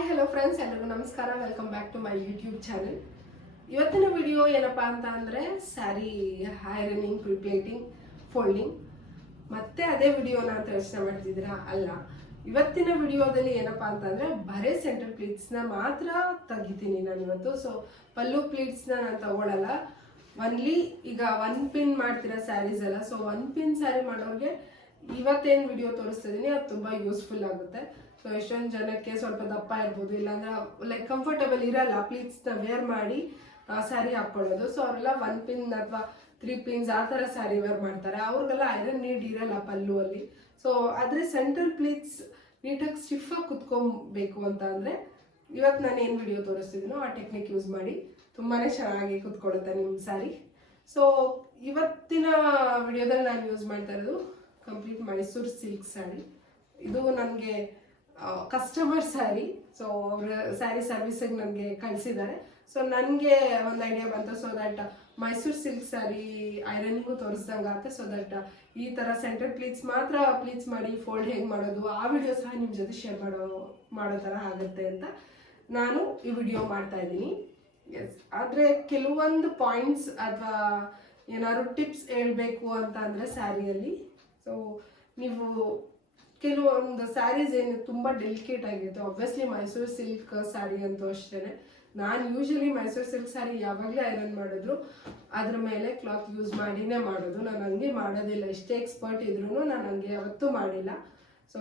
Hi hello friends, ಎಲ್ಲರಿಗೂ ನಮಸ್ಕಾರ. Welcome back to my YouTube channel. ಇವತ್ತಿನ ವಿಡಿಯೋ ಏನಪ್ಪಾ ಅಂತ ಅಂದರೆ ಸ್ಯಾರಿ ಐರನಿಂಗ್, ಪ್ರಿಪ್ಲೇಟಿಂಗ್, ಫೋಲ್ಡಿಂಗ್. ಮತ್ತೆ ಅದೇ ವಿಡಿಯೋನ ಅಂತ ಯೋಚನೆ ಮಾಡ್ತಿದ್ದೀರಾ? ಅಲ್ಲ, ಇವತ್ತಿನ ವಿಡಿಯೋದಲ್ಲಿ ಏನಪ್ಪಾ ಅಂತಂದರೆ ಬರೇ ಸೆಂಟರ್ ಪ್ಲೀಟ್ಸ್ನ ಮಾತ್ರ ತೆಗಿತೀನಿ ನಾನು ಇವತ್ತು. ಸೊ ಪಲ್ಲು ಪ್ಲೀಟ್ಸ್ನ ನಾನು ತಗೊಳ್ಳಲ್ಲ. ಒನ್ಲಿ ಈಗ ಒನ್ ಪಿನ್ ಮಾಡ್ತಿರೋ ಸ್ಯಾರೀಸ್ ಎಲ್ಲ. ಸೊ ಒನ್ ಪಿನ್ ಸ್ಯಾರಿ ಮಾಡೋರಿಗೆ ಇವತ್ತೇನು ವಿಡಿಯೋ ತೋರಿಸ್ತಿದ್ದೀನಿ ಅದು ತುಂಬ ಯೂಸ್ಫುಲ್ ಆಗುತ್ತೆ. ಸೊ ಎಷ್ಟೊಂದು ಜನಕ್ಕೆ ಸ್ವಲ್ಪ ದಪ್ಪ ಇರ್ಬೋದು, ಇಲ್ಲಾಂದ್ರೆ ಲೈಕ್ ಕಂಫರ್ಟಬಲ್ ಇರಲ್ಲ ಪ್ಲೀಟ್ಸ್ನ ವೇರ್ ಮಾಡಿ ಸ್ಯಾರಿ ಹಾಕ್ಕೊಳ್ಳೋದು. ಸೊ ಅವರೆಲ್ಲ ಒನ್ ಪಿನ್ ಅಥವಾ 3 ಪಿನ್ಸ್ ಆ ಥರ ಸ್ಯಾರಿ ವೇರ್ ಮಾಡ್ತಾರೆ. ಅವ್ರಿಗೆಲ್ಲ ಐರನ್ ನೀಡ್ ಇರಲ್ಲ ಪಲ್ಲು ಅಲ್ಲಿ. ಸೊ ಆದರೆ ಸೆಂಟರ್ ಪ್ಲೀಟ್ಸ್ ನೀಟಾಗಿ ಸ್ಟಿಫಾಗಿ ಕುತ್ಕೊಬೇಕು ಅಂತ ಅಂದರೆ ಇವತ್ತು ನಾನು ಏನು ವಿಡಿಯೋ ತೋರಿಸ್ತಿದ್ದೀನೋ ಆ ಟೆಕ್ನಿಕ್ ಯೂಸ್ ಮಾಡಿ ತುಂಬಾ ಚೆನ್ನಾಗಿ ಕುತ್ಕೊಳ್ಳುತ್ತೆ ನಿಮ್ಮ ಸ್ಯಾರಿ. ಸೊ ಇವತ್ತಿನ ವಿಡಿಯೋದಲ್ಲಿ ನಾನು ಯೂಸ್ ಮಾಡ್ತಾ ಇರೋದು ಕಂಪ್ಲೀಟ್ ಮೈಸೂರು ಸಿಲ್ಕ್ ಸ್ಯಾರಿ. ಇದು ನನಗೆ ಕಸ್ಟಮರ್ ಸ್ಯಾರಿ. ಸೊ ಅವರು ಸ್ಯಾರಿ ಸರ್ವಿಸಿಗೆ ನನಗೆ ಕಳಿಸಿದ್ದಾರೆ. ಸೊ ನನಗೆ ಒಂದು ಐಡಿಯಾ ಬಂತು. So that Mysuru silk saree ironing ತೋರಿಸ್ದಂಗೆ ಆಗುತ್ತೆ. ಸೊ ದಟ್ ಈ ಥರ ಸೆಂಟರ್ ಪ್ಲೀಟ್ಸ್ ಮಾತ್ರ ಪ್ಲೀಟ್ಸ್ ಮಾಡಿ ಫೋಲ್ಡ್ ಹೇಗೆ ಮಾಡೋದು ಆ ವಿಡಿಯೋ ಸಹ ನಿಮ್ಮ ಜೊತೆ ಶೇರ್ ಮಾಡೋ ಥರ ಆಗುತ್ತೆ ಅಂತ ನಾನು ಈ ವಿಡಿಯೋ ಮಾಡ್ತಾ ಇದ್ದೀನಿ. ಎಸ್, ಆದರೆ ಕೆಲವೊಂದು ಪಾಯಿಂಟ್ಸ್ ಅಥವಾ ಏನಾದ್ರು ಟಿಪ್ಸ್ ಹೇಳಬೇಕು ಅಂತ ಅಂದರೆ ಸ್ಯಾರಿಯಲ್ಲಿ, ಸೊ ನೀವು ಕೆಲವೊಂದು ಸ್ಯಾರೀಸ್ ಏನು ತುಂಬ ಡೆಲಿಕೇಟ್ ಆಗಿರುತ್ತೆ. ಆಬ್ವಿಯಸ್ಲಿ ಮೈಸೂರು ಸಿಲ್ಕ್ ಸ್ಯಾರಿ ಅಂತೂ ಅಷ್ಟೇ. ನಾನು ಯೂಶಲಿ ಮೈಸೂರು ಸಿಲ್ಕ್ ಸ್ಯಾರಿ ಯಾವಾಗಲೇ ಐರನ್ ಮಾಡಿದ್ರು ಅದ್ರ ಮೇಲೆ ಕ್ಲಾತ್ ಯೂಸ್ ಮಾಡಿನೇ ಮಾಡೋದು. ನಾನು ಹಂಗೆ ಮಾಡೋದಿಲ್ಲ. ಎಷ್ಟೇ ಎಕ್ಸ್ಪರ್ಟ್ ಇದ್ರೂ ನಾನು ಹಂಗೆ ಯಾವತ್ತೂ ಮಾಡಿಲ್ಲ. ಸೊ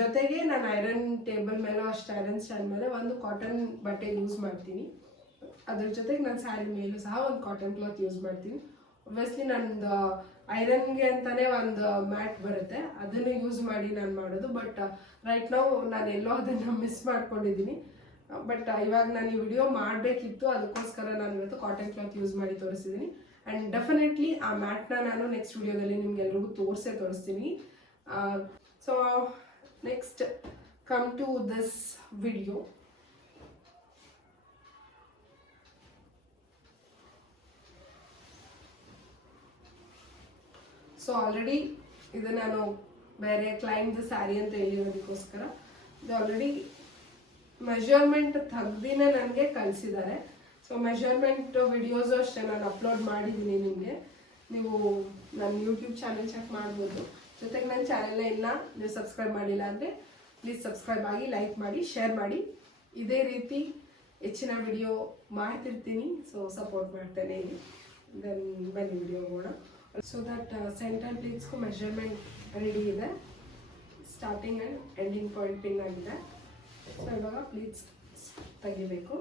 ಜೊತೆಗೆ ನಾನು ಐರನ್ ಟೇಬಲ್ ಮೇಲೆ ಅಷ್ಟು ಐರನ್ ಸ್ಟ್ಯಾಂಡ್ ಮೇಲೆ ಒಂದು ಕಾಟನ್ ಬಟ್ಟೆ ಯೂಸ್ ಮಾಡ್ತೀನಿ. ಅದ್ರ ಜೊತೆಗೆ ನಾನು ಸ್ಯಾರಿ ಮೇಲೂ ಸಹ ಒಂದು ಕಾಟನ್ ಕ್ಲಾತ್ ಯೂಸ್ ಮಾಡ್ತೀನಿ. ಒಬ್ವಿಯಸ್ಲಿ ನಂದು ಐರನ್ಗೆ ಅಂತಾನೆ ಒಂದು ಮ್ಯಾಟ್ ಬರುತ್ತೆ, ಅದನ್ನು ಯೂಸ್ ಮಾಡಿ ನಾನು ಮಾಡೋದು. ಬಟ್ ರೈಟ್ ನಾವು ನಾನು ಎಲ್ಲೋ ಅದನ್ನು ಮಿಸ್ ಮಾಡ್ಕೊಂಡಿದ್ದೀನಿ. ಬಟ್ ಇವಾಗ ನಾನು ಈ ವಿಡಿಯೋ ಮಾಡಬೇಕಿತ್ತು, ಅದಕ್ಕೋಸ್ಕರ ನಾನು ಇವತ್ತು ಕಾಟನ್ ಕ್ಲಾತ್ ಯೂಸ್ ಮಾಡಿ ತೋರಿಸಿದ್ದೀನಿ. ಆ್ಯಂಡ್ ಡೆಫಿನೆಟ್ಲಿ ಆ ಮ್ಯಾಟ್ನ ನಾನು ನೆಕ್ಸ್ಟ್ ವಿಡಿಯೋದಲ್ಲಿ ನಿಮ್ಗೆಲ್ರಿಗೂ ತೋರಿಸ್ತೀನಿ. So next come to this video. So already ಇದು ನಾನು ಬೇರೆ ಕ್ಲೈಂಟ್ ಸ್ಯಾರಿ ಅಂತ ಹೇಳಿರೋದಕ್ಕೋಸ್ಕರ ಇದು ಆಲ್ರೆಡಿ ಮೆಷರ್ಮೆಂಟ್ ತೆಗ್ದಿನೇ ನನಗೆ ಕಳಿಸಿದ್ದಾರೆ. ಸೊ ಮೆಷರ್ಮೆಂಟ್ ವಿಡಿಯೋಸು ಅಷ್ಟೇ ನಾನು ಅಪ್ಲೋಡ್ ಮಾಡಿದ್ದೀನಿ ನಿಮಗೆ. ನೀವು ನನ್ನ ಯೂಟ್ಯೂಬ್ ಚಾನೆಲ್ ಚೆಕ್ ಮಾಡ್ಬೋದು. ಜೊತೆಗೆ ನನ್ನ ಚಾನೆಲ್ನ ಇನ್ನೂ ನೀವು ಸಬ್ಸ್ಕ್ರೈಬ್ ಮಾಡಿಲ್ಲ ಅಂದರೆ ಪ್ಲೀಸ್ ಸಬ್ಸ್ಕ್ರೈಬ್ ಆಗಿ, ಲೈಕ್ ಮಾಡಿ, ಶೇರ್ ಮಾಡಿ. ಇದೇ ರೀತಿ ಹೆಚ್ಚಿನ ವಿಡಿಯೋ ಮಾಡ್ತಿರ್ತೀನಿ. ಸೊ ಸಪೋರ್ಟ್ ಮಾಡ್ತೇನೆ ಇಲ್ಲಿ. ದೆನ್ ಬನ್ನಿ ವಿಡಿಯೋ ನೋಡೋಣ. ಸೊ ದಟ್ ಸೆಂಟರ್ ಪ್ಲೀಟ್ಸ್ಗೂ ಮೆಷರ್ಮೆಂಟ್ ರೆಡಿ ಇದೆ. Starting and ending point pin ಆಗಿದೆ. ಸೊ ಇವಾಗ ಪ್ಲೀಟ್ಸ್ ತೆಗಿಬೇಕು.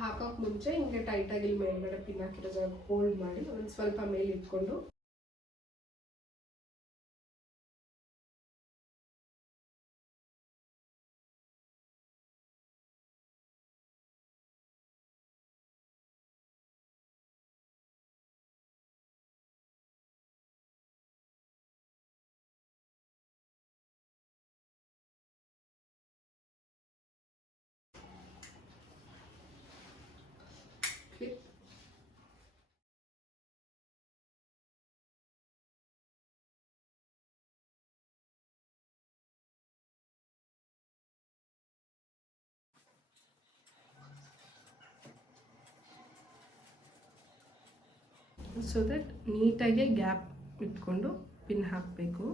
ಹಾಕೋಕೆ ಮುಂಚೆ ಹಿಂಗೆ ಟೈಟಾಗಿ ಇಲ್ಲಿ ಮೇಲ್ಗಡೆ ಪಿನ್ ಹಾಕಿರೋ ಜಾಗ ಹೋಲ್ಡ್ ಮಾಡಿ ಒಂದು ಸ್ವಲ್ಪ ಮೇಲೆ ಇಟ್ಕೊಂಡು ಕ್ಲಿಪ್. ಸೊ ದಟ್ ನೀಟಾಗಿ ಗ್ಯಾಪ್ ಇಟ್ಕೊಂಡು ಪಿನ್ ಹಾಕಬೇಕು.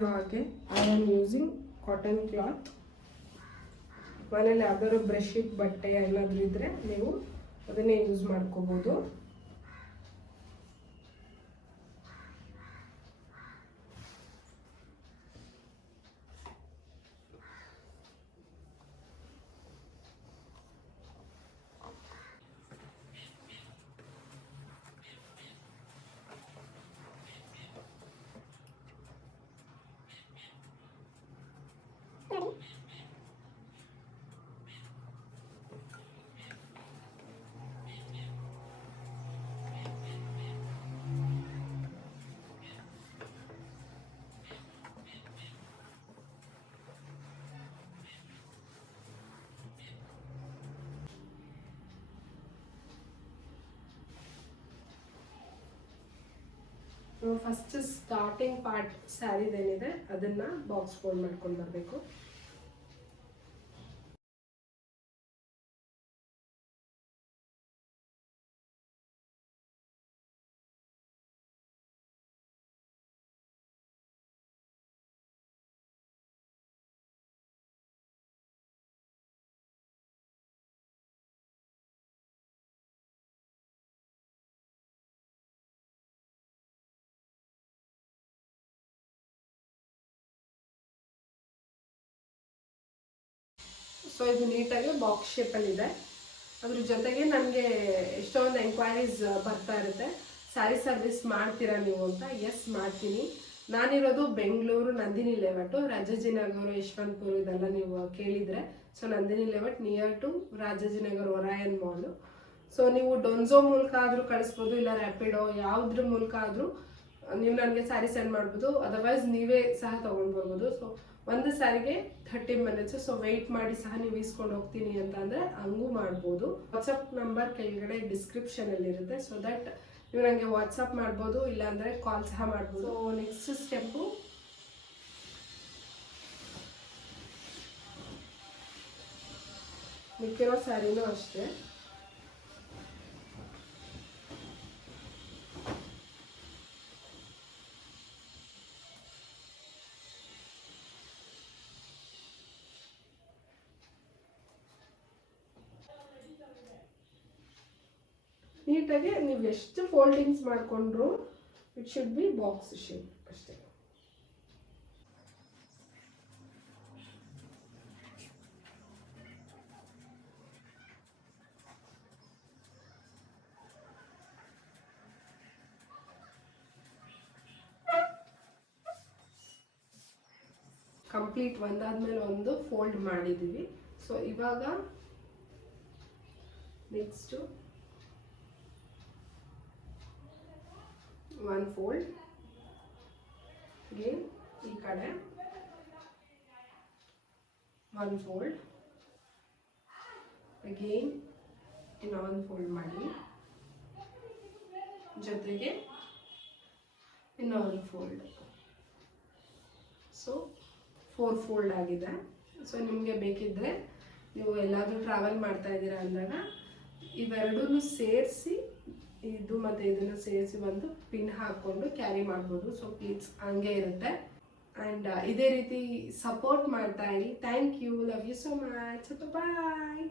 ಹಾಗೆ I am using cotton cloth. ಮನೇಲಿ ಯಾವ್ದಾದ್ರು ಬ್ರಷ್ ಬಟ್ಟೆ ಏನಾದರೂ ಇದ್ದರೆ ನೀವು ಅದನ್ನೇ ಯೂಸ್ ಮಾಡ್ಕೋಬೋದು. ಫಸ್ಟ್ ಸ್ಟಾರ್ಟಿಂಗ್ ಪಾರ್ಟ್ ಸ್ಯಾರಿದೇನಿದೆ ಅದನ್ನು ಬಾಕ್ಸ್ ಫೋಲ್ಡ್ ಮಾಡ್ಕೊಂಡು ಬರಬೇಕು. ಸೊ ಇದು ನೀಟಾಗಿ ಬಾಕ್ಸ್ ಶೇಪಲ್ಲಿದೆ. ಅದ್ರ ಜೊತೆಗೆ ನನಗೆ ಎಷ್ಟೊಂದು ಎಂಕ್ವೈರೀಸ್ ಬರ್ತಾ ಇರುತ್ತೆ, ಸ್ಯಾರಿ ಸರ್ವಿಸ್ ಮಾಡ್ತೀರಾ ನೀವು ಅಂತ. ಎಸ್ ಮಾಡ್ತೀನಿ. ನಾನಿರೋದು ಬೆಂಗಳೂರು ನಂದಿನಿ ಲೇಔಟು, ರಾಜಾಜಿನಗರ, ಯಶವಂತಪುರ ಇದೆಲ್ಲ ನೀವು ಕೇಳಿದರೆ. So Nandini layout near to Rajajinagar Orion mall. So ನೀವು ಡೊನ್ಝೋ ಮೂಲಕ ಆದರೂ ಕಳಿಸ್ಬೋದು, ಇಲ್ಲ ರ್ಯಾಪಿಡೋ ಯಾವುದ್ರ ಮೂಲಕ ಆದರೂ ನೀವು ನನಗೆ ಸ್ಯಾರಿ ಸೆಂಡ್ ಮಾಡ್ಬೋದು. ಅದರ್ವೈಸ್ ನೀವೇ ಸಹ ತೊಗೊಂಡು ಬರ್ಬೋದು. ಸೊ ಒಂದು ಸ್ಯಾರಿಗೆ 30 ಮಿನಿಟ್ಸು. ಸೊ ವೆಯ್ಟ್ ಮಾಡಿ ಸಹ ನೀವು ಇಸ್ಕೊಂಡು ಹೋಗ್ತೀನಿ ಅಂತ ಅಂದರೆ ಹಂಗೂ ಮಾಡ್ಬೋದು. ವಾಟ್ಸಪ್ ನಂಬರ್ ಕೆಳಗಡೆ ಡಿಸ್ಕ್ರಿಪ್ಷನಲ್ಲಿ ಇರುತ್ತೆ. ಸೊ ದಟ್ ನೀವು ನನಗೆ ವಾಟ್ಸಪ್ ಮಾಡ್ಬೋದು, ಇಲ್ಲಾಂದರೆ ಕಾಲ್ ಸಹ ಮಾಡ್ಬೋದು. ಸೊ ನೆಕ್ಸ್ಟ್ ಸ್ಟೆಪ್ಪು ಮಿಕ್ಕಿರೋ ಸ್ಯಾರಿನೂ ಅಷ್ಟೇ. ನೀಟಾಗಿ ನೀವು ಎಷ್ಟು ಫೋಲ್ಡಿಂಗ್ಸ್ ಮಾಡಿಕೊಂಡ್ರು it should be box shape ಅಷ್ಟೇ. ಕಂಪ್ಲೀಟ್ ಒಂದಾದ್ಮೇಲೆ ಒಂದು ಫೋಲ್ಡ್ ಮಾಡಿದ್ದೀವಿ. ಸೊ ಇವಾಗ ನೆಕ್ಸ್ಟು ಒನ್ ಫೋಲ್ಡ್ ಅಗೇನ್ ಈ ಕಡೆ ಒನ್ ಫೋಲ್ಡ್ ಅಗೇನ್ ಇನ್ನೊಂದು ಫೋಲ್ಡ್ ಮಾಡಿ, ಜೊತೆಗೆ ಇನ್ನೊಂದು ಫೋಲ್ಡ್. ಸೊ 4 ಫೋಲ್ಡ್ ಆಗಿದೆ. ಸೊ ನಿಮಗೆ ಬೇಕಿದ್ದರೆ ನೀವು ಎಲ್ಲಾದರೂ ಟ್ರಾವೆಲ್ ಮಾಡ್ತಾ ಇದ್ದೀರಾ ಅಂದಾಗ ಇವೆರಡೂ ಸೇರಿಸಿ, ಇದು ಮತ್ತು ಇದನ್ನು ಸೇರಿಸಿ ಒಂದು ಪಿನ್ ಹಾಕ್ಕೊಂಡು ಕ್ಯಾರಿ ಮಾಡ್ಬೋದು. ಸೊ ಪ್ಲೀಟ್ಸ್ ಹಂಗೆ ಇರುತ್ತೆ. ಆ್ಯಂಡ್ ಇದೇ ರೀತಿ ಸಪೋರ್ಟ್ ಮಾಡ್ತಾ ಇರಿ. Thank you, love you so much, bye.